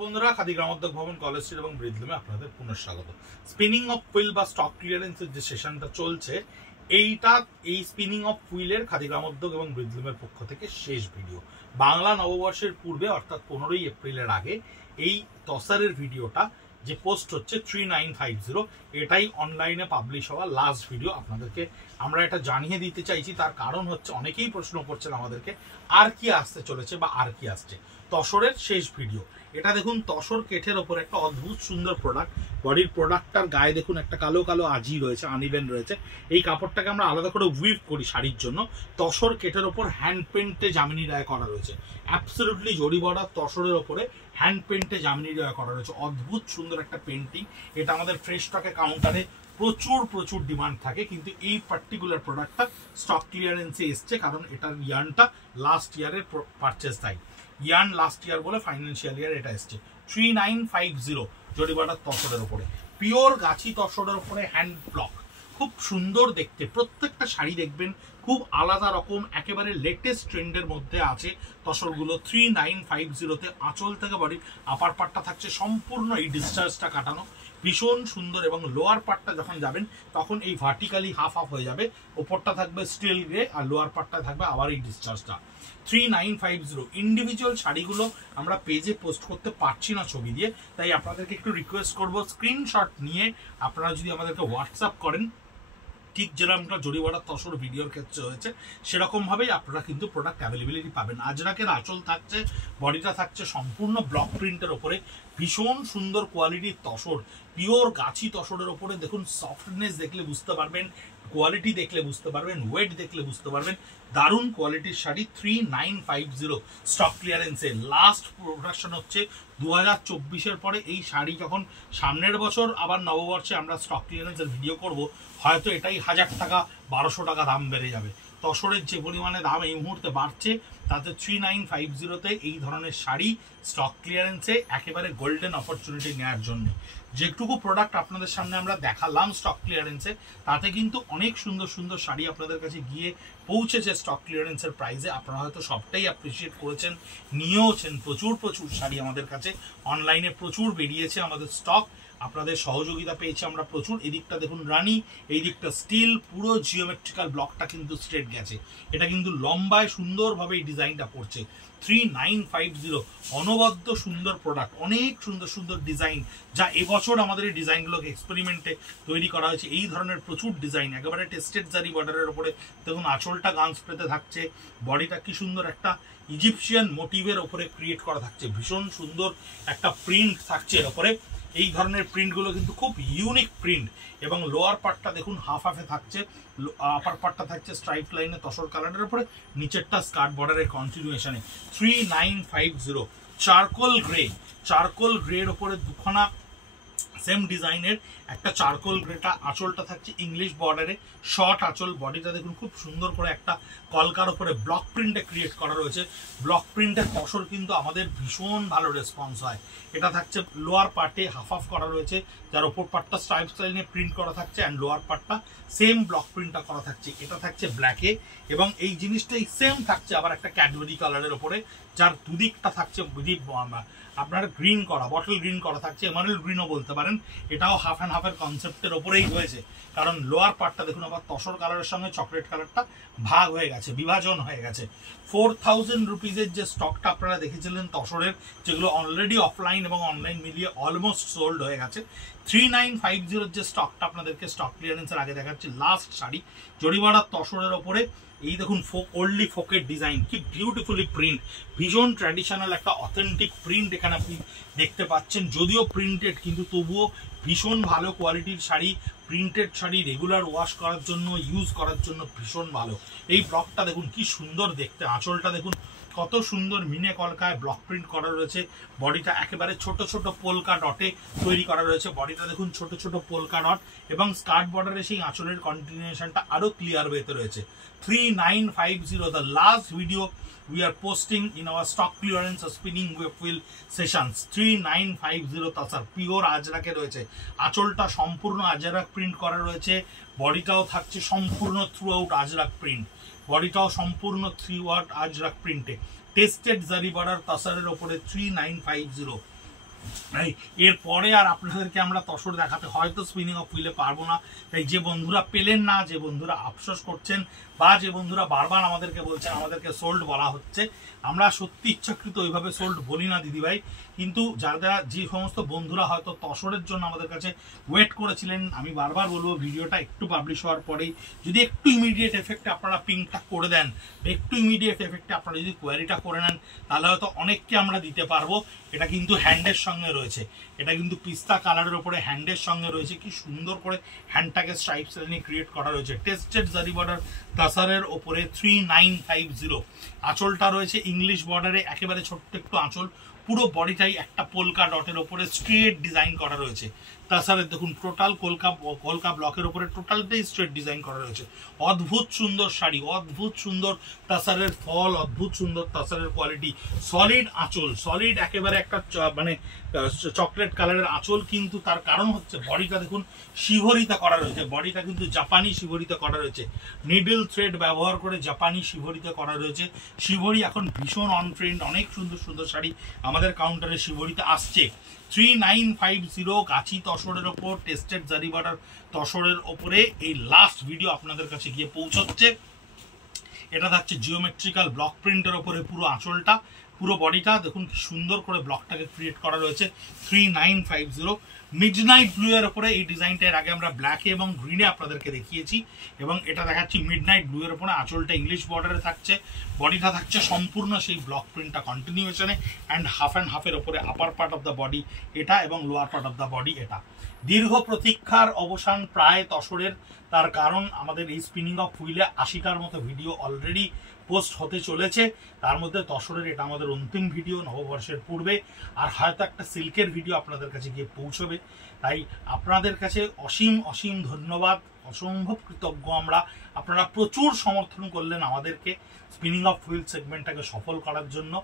বন্ধুরা খাদি গ্রামোদ্যোগ ভবন college street এবং ব্রিজলুমে আপনাদের পুনঃস্বাগত। স্পিনিং অফ হুইল বা স্টক ক্লিয়ারেন্সের যে সেশনটা চলছে, এই স্পিনিং অফ হুইলের খাদি গ্রামোদ্যোগ এবং ব্রিজলুমের পক্ষ থেকে শেষ ভিডিও। বাংলা নববর্ষের পূর্বে অর্থাৎ 15ই এপ্রিলের আগে এই তসারের ভিডিওটা যে পোস্ট হচ্ছে 3950, এটাই অনলাইনে পাবলিশ হওয়া লাস্ট ভিডিও। আপনাদেরকে আমরা এটা জানিয়ে দিতে চাইছি, তার কারণ হচ্ছে অনেকেই প্রশ্ন করছেন আমাদেরকে আর কি আসতে চলেছে বা আর কি আসছে। তসরের শেষ ভিডিও এটা দেখুন, তসর কেঠের ওপর একটা অদ্ভুত সুন্দর প্রোডাক্ট। বডির প্রোডাক্টটার গায়ে দেখুন একটা কালো কালো আজি রয়েছে, আনইভেন রয়েছে। এই কাপড়টাকে আমরা আলাদা করে উইভ করি শাড়ির জন্য। তসর কেঠের ওপর হ্যান্ড পেন্টে জামিনী রায় করা রয়েছে, অ্যাবসলিউটলি জরি বর্ডার তসরের ওপরে হ্যান্ড পেন্টে জামিনী রায় করা রয়েছে। অদ্ভুত সুন্দর একটা পেন্টিং। এটা আমাদের ফ্রেশ স্টকে কাউন্টারে প্রচুর ডিমান্ড থাকে, কিন্তু এই পার্টিকুলার প্রোডাক্টটা স্টক ক্লিয়ারেন্সে এসছে, কারণ এটার ইয়ার্নটা লাস্ট ইয়ারের পারচেস তাই ইয়ার্ন লাস্ট ইয়ার বলে ফাইন্যান্সিয়াল ইয়ার এটা এসছে। 3950 জরিবাটার তসরের উপরে, পিওর গাছি তসরের উপরে হ্যান্ড ব্লক, খুব সুন্দর দেখতে। প্রত্যেকটা শাড়ি দেখবেন খুব আলাদা রকম, একেবারে লেটেস্ট ট্রেন্ডের মধ্যে আছে তসরগুলো। 3950-তে আঁচল থেকে বডির আপার পার্টটা থাকছে সম্পূর্ণ এই ডিসচার্জটা কাটানো, ভীষণ সুন্দর। এবং লোয়ার পার্টটা যখন যাবেন তখন এই ভার্টিক্যালি হাফ হাফ হয়ে যাবে, ওপরটা থাকবে স্টিল গ্রে আর লোয়ার পার্টটা থাকবে আবার এই ডিসচার্জটা। 3950 ইন্ডিভিজুয়াল শাড়িগুলো আমরা পেজে পোস্ট করতে পারছি না ছবি দিয়ে, তাই আপনাদেরকে একটু রিকোয়েস্ট করব স্ক্রিনশট নিয়ে আপনারা যদি আমাদেরকে হোয়াটসঅ্যাপ করেন, ঠিক যেরকমটা জরিবাটার তসর ভিডিওর ক্ষেত্রে হয়েছে সেরকম ভাবেই আপনারা কিন্তু প্রোডাক্ট অ্যাভেলেবিলিটি পাবেন। আজরাকের আঁচল থাকছে, বডিটা থাকছে সম্পূর্ণ ব্লক প্রিন্টের ওপরে, ভীষণ সুন্দর কোয়ালিটির তসর, পিওর গাছি তসরের ওপরে। দেখুন সফটনেস দেখলে বুঝতে পারবেন, কোয়ালিটি দেখলে বুঝতে পারবেন, ওয়েট দেখলে বুঝতে পারবেন। দারুণ কোয়ালিটির শাড়ি 3950 স্টক ক্লিয়ারেন্সে। লাস্ট প্রোডাকশন হচ্ছে 2024-এর পরে। এই শাড়ি যখন সামনের বছর আবার নববর্ষে আমরা স্টক ক্লিয়ারেন্সের ভিডিও করব, হয়তো এটাই 1000 টাকা 1200 টাকা দাম বেড়ে যাবে। তসরের যে পরিমাণে দাম এই মুহূর্তে বাড়ছে, তাতে 3950-তে এই ধরনের শাড়ি স্টক ক্লিয়ারেন্সে একেবারে গোল্ডেন অপরচুনিটি নেওয়ার জন্য। যেটুকু প্রোডাক্ট আপনাদের সামনে আমরা দেখালাম স্টক ক্লিয়ারেন্সে, তাতে কিন্তু অনেক সুন্দর সুন্দর শাড়ি আপনাদের কাছে গিয়ে পৌঁছেছে স্টক ক্লিয়ারেন্সের প্রাইসে। আপনারা হয়তো সবটাই অ্যাপ্রিসিয়েট করেছেন, নিয়েওছেন। প্রচুর শাড়ি আমাদের কাছে অনলাইনে প্রচুর বেরিয়েছে, আমাদের স্টক আপনাদের সহযোগিতা পেয়েছে আমরা প্রচুর। এদিকটা দেখুন রানী, এই দিকটা স্টিল, পুরো জিওমেট্রিক্যাল ব্লকটা কিন্তু স্ট্রেট গেছে। এটা কিন্তু লম্বায় সুন্দরভাবে এই ডিজাইনটা পড়ছে। 3950 অনবদ্য সুন্দর প্রোডাক্ট, অনেক সুন্দর সুন্দর ডিজাইন, যা এবছর আমাদের এই ডিজাইনগুলোকে এক্সপেরিমেন্টে তৈরি করা হয়েছে। এই ধরনের প্রচুর ডিজাইন, একেবারে টেস্টেড জারি বর্ডারের উপরে দেখুন আঁচলটা গান স্প্রেতে থাকছে, বডিটা কি সুন্দর একটা ইজিপশিয়ান মোটিভের ওপরে ক্রিয়েট করা থাকছে, ভীষণ সুন্দর একটা প্রিন্ট থাকছে এর ওপরে। এই ধরনের প্রিন্টগুলো কিন্তু খুব ইউনিক প্রিন্ট। এবং লোয়ার পার্টটা দেখুন হাফ হাফে থাকছে, আপার পার্টটা থাকছে স্ট্রাইপ লাইনে তসর কালারের উপরে, নিচেরটা স্কার্ট বর্ডারের কন্টিনিউশনে। 3950 চারকোল গ্রের ওপরে দুখানা সেম ডিজাইনের একটা চারকোল গ্রেটা, আঁচলটা থাকছে ইংলিশ বর্ডারে, শর্ট আঁচল, বডিটা দেখুন খুব সুন্দর করে একটা কলকার উপরে ব্লক প্রিন্টে ক্রিয়েট করা রয়েছে। ব্লক প্রিন্টের তসর কিন্তু আমাদের ভীষণ ভালো রেসপন্স হয়। এটা থাকছে লোয়ার পার্টে হাফ হাফ করা রয়েছে, যার ওপর পার্টটা স্ট্রাইপ লাইনে প্রিন্ট করা থাকছে, অ্যান্ড লোয়ার পার্টটা সেম ব্লক প্রিন্টটা করা থাকছে। এটা থাকছে ব্ল্যাকে, এবং এই জিনিসটাই সেম থাকছে আবার একটা ক্যাডবেরি কালারের ওপরে, যার দুদিকটা থাকছে আপনার গ্রিন করা, বটল গ্রিন করা থাকছে, এমারেল গ্রিনও বলতে পারেন। এটাও হাফ অ্যান্ড হাফের কনসেপ্টের ওপরেই হয়েছে, কারণ লোয়ার পার্টটা দেখুন আবার তসর কালারের সঙ্গে চকলেট কালারটা ভাগ হয়ে গেছে, বিভাজন হয়ে গেছে। 4000 রুপিজের যে স্টকটা আপনারা দেখেছিলেন তসরের, যেগুলো অলরেডি অফলাইন এবং অনলাইন মিলিয়ে অলমোস্ট সোল্ড হয়ে গেছে, 3950 যে স্টকটা আপনাদেরকে স্টক ক্লিয়ারেন্সের আগে দেখাচ্ছি লাস্ট শাড়ি, জরিমারার তসরের ওপরে। এই দেখুন ওল্ডলি ফোকের ডিজাইন, কি বিউটিফুলি প্রিন্ট, ভীষণ ট্র্যাডিশনাল একটা অথেন্টিক প্রিন্ট এখানে আপনি দেখতে পাচ্ছেন। যদিও প্রিন্টেড, কিন্তু তবুও ভীষণ ভালো কোয়ালিটির sari. Printed sari regular wash করার জন্য, ইউজ করার জন্য ভীষণ ভালো। এই ব্লকটা দেখুন কি সুন্দর দেখতে, আঁচলটা দেখুন কত সুন্দর মিনে কলকায় ব্লক প্রিন্ট করা রয়েছে, বডিটা একেবারে ছোট ছোট পোলকা ডটে তৈরি করা রয়েছে, বডিটা দেখুন ছোট ছোট পোলকা ডট, এবং স্কার্ট বর্ডারে সেই আঁচলের কন্টিনিউশনটা আরো ক্লিয়ার ওয়েতে রয়েছে। 3950 the last video we are posting in our stock clearance spinning wheel sessions. 3950 তাছাড়া পিওর আজরাকে রয়েছে, আঁচলটা সম্পূর্ণ আজরাক প্রিন্ট করা রয়েছে, বডিটাও থাকছে সম্পূর্ণ থ্রু আউট আজরাক প্রিন্ট, বডিটাও সম্পূর্ণ থ্রি ওয়াট আজরাক প্রিন্টে, টেস্টেড জারি বর্ডার তাসারের ওপরে। 3950 এরপরে আর আপনাদেরকে আমরা তসর দেখাতে হয়তো স্পিনিং অফ হুইলে পারবো না। তাই যে বন্ধুরা পেলেন না, যে বন্ধুরা আফসোস করছেন, বা যে বন্ধুরা বারবার আমাদেরকে বলছেন আমাদেরকে সোল্ড বলা হচ্ছে, আমরা সত্যি ইচ্ছাকৃত ওইভাবে সোল্ড বলি না দিদিভাই। কিন্তু যারা যে সমস্ত বন্ধুরা হয়তো তসরের জন্য আমাদের কাছে ওয়েট করেছিলেন, আমি বারবার বলবো ভিডিওটা একটু পাবলিশ হওয়ার পরেই যদি একটু ইমিডিয়েট এফেক্টে আপনারা পিংটা করে দেন, একটু ইমিডিয়েট এফেক্টে আপনারা যদি কোয়ারিটা করে নেন, তাহলে হয়তো অনেককে আমরা দিতে পারবো। এটা কিন্তু হ্যান্ডের সঙ্গে রয়েছে, এটা কিন্তু পিস্তা কালারের ওপরে হ্যান্ডের সঙ্গে রয়েছে। কি সুন্দর করে হ্যান্ডটাকে স্ট্রাইপস নিয়ে ক্রিয়েট করা রয়েছে। টেস্টেড জারি বর্ডার তাসারের ওপরে 3950। আঁচলটা রয়েছে ইংলিশ বর্ডারে, একেবারে ছোট্ট একটু আঁচল, পুরো বডিটাই একটা পোলকা ডটের ওপরে স্ট্রেট ডিজাইন করা রয়েছে। তাছাড়া দেখুন টোটাল কলকা ব্লকের উপরে টোটালটাই স্ট্রেট ডিজাইন করা রয়েছে। অদ্ভুত সুন্দর শাড়ি, অদ্ভুত সুন্দর তাসারের ফল, অদ্ভুত সুন্দর তাসারের কোয়ালিটি। সলিড আঁচল, সলিড একেবারে একটা মানে চকলেট কালারের আঁচল, কিন্তু তার কারণ হচ্ছে বডিটা দেখুন শিভরিতা করা রয়েছে। বডিটা কিন্তু জাপানি শিভরিতা করা রয়েছে, নিডল থ্রেড ব্যবহার করে জাপানি শিভরিতা করা রয়েছে। শিভরি এখন ভীষণ অন ট্রেন্ড, অনেক সুন্দর সুন্দর শাড়ি আমাদের কাউন্টারে শিভরিতে আসছে। 3950 গাছি তসরের ওপর টেস্টেড জারি বর্ডার তসরের ওপরে এই লাস্ট ভিডিও আপনাদের কাছে গিয়ে পৌঁছচ্ছে। এটা থাকছে জিওমেট্রিক্যাল ব্লক প্রিন্টের ওপরে পুরো আঁচলটা, পুরো বডিটা দেখুন কি সুন্দর করে ব্লকটাকে ক্রিয়েট করা রয়েছে। 3950 মিডনাইট ব্লু এর ওপরে এই ডিজাইনটা এর আগে আমরা ব্ল্যাকে এবং গ্রিনে আপনাদেরকে দেখিয়েছি, এবং এটা দেখাচ্ছি মিডনাইট ব্লু এর ওপরে। আঁচলটা ইংলিশ বর্ডারে থাকছে, বডিটা থাকছে সম্পূর্ণ সেই ব্লক প্রিন্টটা কন্টিনিউয়েশনে, অ্যান্ড হাফের ওপরে আপার পার্ট অফ দ্য বডি এটা এবং lower part of the body এটা। দীর্ঘ প্রতীক্ষার অবসান প্রায় তসরের, তার কারণ আমাদের এই স্পিনিং অফ হুইলে 80টার মতো ভিডিও অলরেডি পোস্ট হতে চলেছে। তার মধ্যে তসরের এটা আমাদের অন্তিম ভিডিও নববর্ষের পূর্বে, আর হয়তো একটা সিল্কের ভিডিও আপনাদের কাছে গিয়ে পৌঁছবে। তাই আপনাদের কাছে অসীম অসীম ধন্যবাদ, অসম্ভব কৃতজ্ঞ আমরা। আপনারা প্রচুর সমর্থন করলেন আমাদেরকে স্পিনিং অফ হুইল সেগমেন্টটাকে সফল করার জন্য।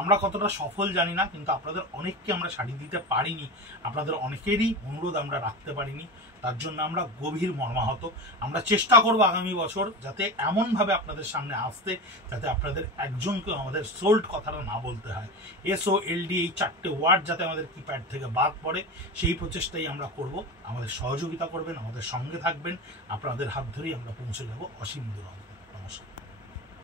আমরা কতটা সফল জানি না, কিন্তু আপনাদের অনেককে আমরা শাড়ি দিতে পারিনি, আপনাদের অনেকেরই অনুরোধ আমরা রাখতে পারিনি, তার জন্য আমরা গভীর মর্মাহত। আমরা চেষ্টা করব আগামী বছর যাতে এমনভাবে আপনাদের সামনে আসতে, যাতে আপনাদের একজনকে আমাদের সোল্ড কথাটা না বলতে হয়। SOLD এই 4টে ওয়ার্ড যাতে আমাদের কিপ্যাড থেকে বাদ পড়ে, সেই প্রচেষ্টাই আমরা করব। আমাদের সহযোগিতা করবেন, আমাদের সঙ্গে থাকবেন, আপনাদের হাত ধরেই আমরা পৌঁছে যাব অসীম দূর।